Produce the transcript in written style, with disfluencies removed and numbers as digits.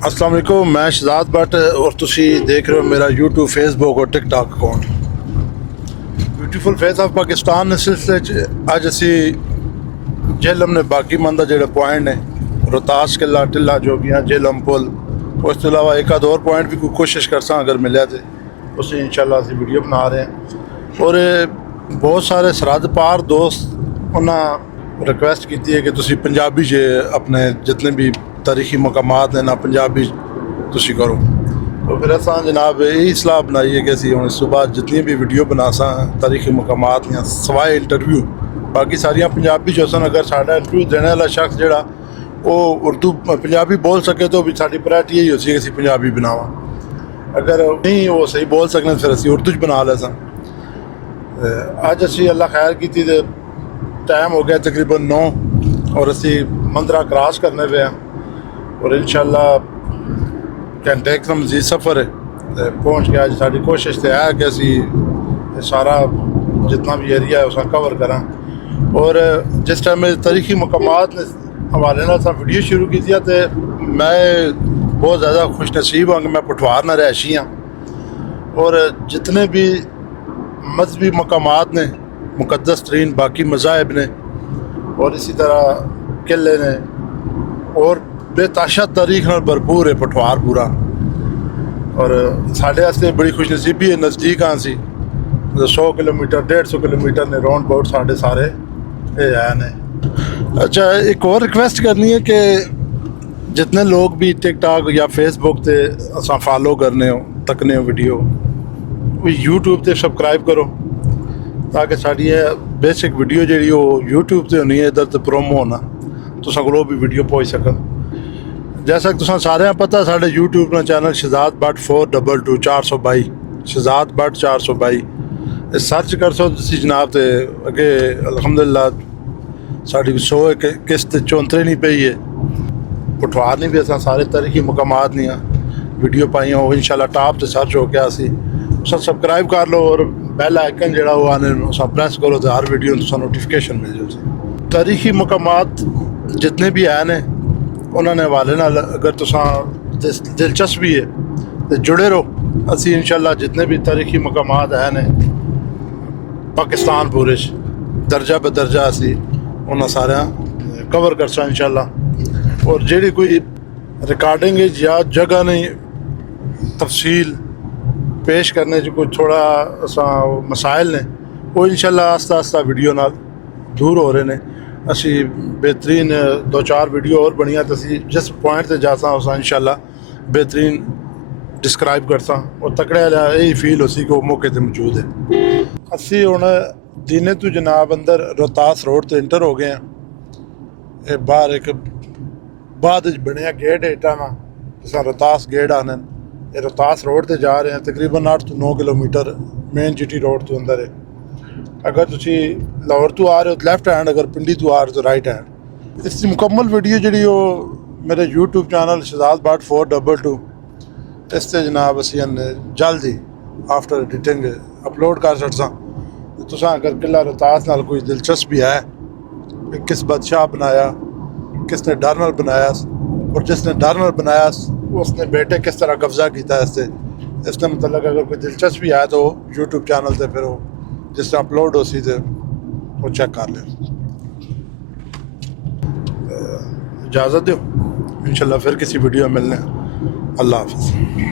अस्सलाम वालेकुम, मैं शहजाद भट्ट और तुसी देख रहे हो मेरा यूट्यूब फेसबुक और TikTok account beautiful face of Pakistan इस सिलसिले अज असी झेलम ने बाकी मंदा जो पॉइंट ने रोहतास किला टिल्ला जोगियाँ झेलम पुल उस अलावा एक आध और पॉइंट भी कोई कोशिश करसा अगर मिले तो उस इंशाल्लाह असी वीडियो बना रहे हैं। और बहुत सारे सरहद पार दोस्त उन्हें रिक्वेस्ट की है कि तुसी पंजाबी जे अपने जितने भी तारीखी मकामात ने ना पंजाबी तुसी करो। तो फिर असा जनाब यही सलाह बनाई है कि असी हम सुबह जितनी भी वीडियो बना सा तारीखी मकामात या सवाए इंटरव्यू बाकी सारिया पंजाबी जो सन। अगर साडा इंटरव्यू देने वाला शख्स जोड़ा वो उर्दू पंजाबी बोल सके तो भी साडी प्रायोरिटी यही होती है कि असी पंजाबी बनावा। अगर नहीं वो सही बोल सकने फिर असी उर्दू च बना ले सा। अज असी अल्लाह खैर की थी टाइम हो गया तकरीबन 9 और असी मंदरा क्रॉस करने पे हैं और इंशाल्लाह घंटे का मजीद सफ़र है पहुँच के आज साड़ी कोशिश तो है कि असी सारा जितना भी एरिया है उसका कवर करा। और जिस टाइम तारीखी मकामात ने हवाले नाल वीडियो शुरू की थी तो मैं बहुत ज़्यादा खुश नसीब हाँ कि मैं पठवार ना रहायशी हाँ और जितने भी मजहबी मकामात ने मुकद्दस तरीन बाकी मज़ाहिब ने और इसी तरह किले ने और बेताशा तारीख नाल भरपूर है पठवार पूरा। और साढ़े वास्ते बड़ी खुशनसीबी है नज़दीक हाँ सी 100 किलोमीटर 150 किलोमीटर ने राउंड अबाउट साढ़े सारे है ने। अच्छा एक और रिक्वेस्ट करनी है कि जितने लोग भी टिकटॉक या फेसबुक से असा फॉलो करने हो तकने हो वीडियो यूट्यूब से सब्सक्राइब करो ताकि साड़ी बेसिक वीडियो जी यूट्यूब से होनी है इधर तो प्रोमो होना तुसा को भी वीडियो पहुँच सकन। जैसा कि तुसा सारे पता साढ़े यूट्यूब का चैनल शहजाद भट्ट 422 422 शहजाद भट्ट 422 सर्च कर सो तुसी जनाब तो अगे अलहमदुलिल्लाह साड़ी 100 किस्त 34 नहीं पई है पठवार नहीं भी असा सारे तारीखी मकामात नहीं वीडियो पाई हो इंशाल्लाह टॉप से सर्च हो गया सी सब्सक्राइब कर लो और बेल आइकन जो आने प्रेस करो तो हर वीडियो तुसा नोटिफिकेशन मिल जाए। तारीखी मकामात जितने भी है ने उन्होंने हवाले नाल अगर तुसा दिलचस्पी है तो जुड़े रहो। असी इंशाल्लाह जितने भी तारीखी मकामात है ने पाकिस्तान पूरे दर्जा बदर्जा असी उन्हें सारे कवर कर सा इंशाल्लाह। और जी कोई रिकॉर्डिंग या जगह नहीं तफसील पेश करने जो कोई थोड़ा असा मसाइल ने वो इंशाल्लाह आस्ता आस्ता वीडियो नाल दूर हो रहे ने। असी बेहतरीन 2-4 वीडियो और बनिया तो असी जिस पॉइंट से जासा उस इंशाल्लाह बेहतरीन डिस्क्राइब करसा और तकड़े यही फील होसी कि वो मौके पर मौजूद है। असी हुण दिने तो जनाब अंदर रोहतास रोड तो इंटर हो गए हैं। बाहर एक बाद बनया गेट हेठा ना जिस रोहतास गेट आने ये रोहतास रोड से जा रहे हैं तकरीबन 8 to 9 kilometre main GT road तो अंदर है। अगर तुसी लाहौर तो आ रहे हो तो लैफ्ट हैंड अगर पिंडी तो आ रहे हो तो राइट हैंड। इसकी मुकम्मल वीडियो जी वो मेरे यूट्यूब चैनल शहजाद भट्ट 422 इससे जनाब असी जल्द ही आफ्टर एडिटिंग अपलोड कर सकसा। तुसा अगर किला रोहतास नाल कोई दिलचस्पी है किस बादशाह बनाया किसने डरनल बनाया और जिसने डरनल बनाया उसने बेटे किस तरह कब्जा किया इसने मतलब अगर कोई दिलचस्पी है तो यूट्यूब चैनल से फिर वो जिस तरह अपलोड हो सी वो चेक कर ले। इजाज़त दो इंशाल्लाह फिर किसी वीडियो में मिलने। अल्लाह हाफ़िज़।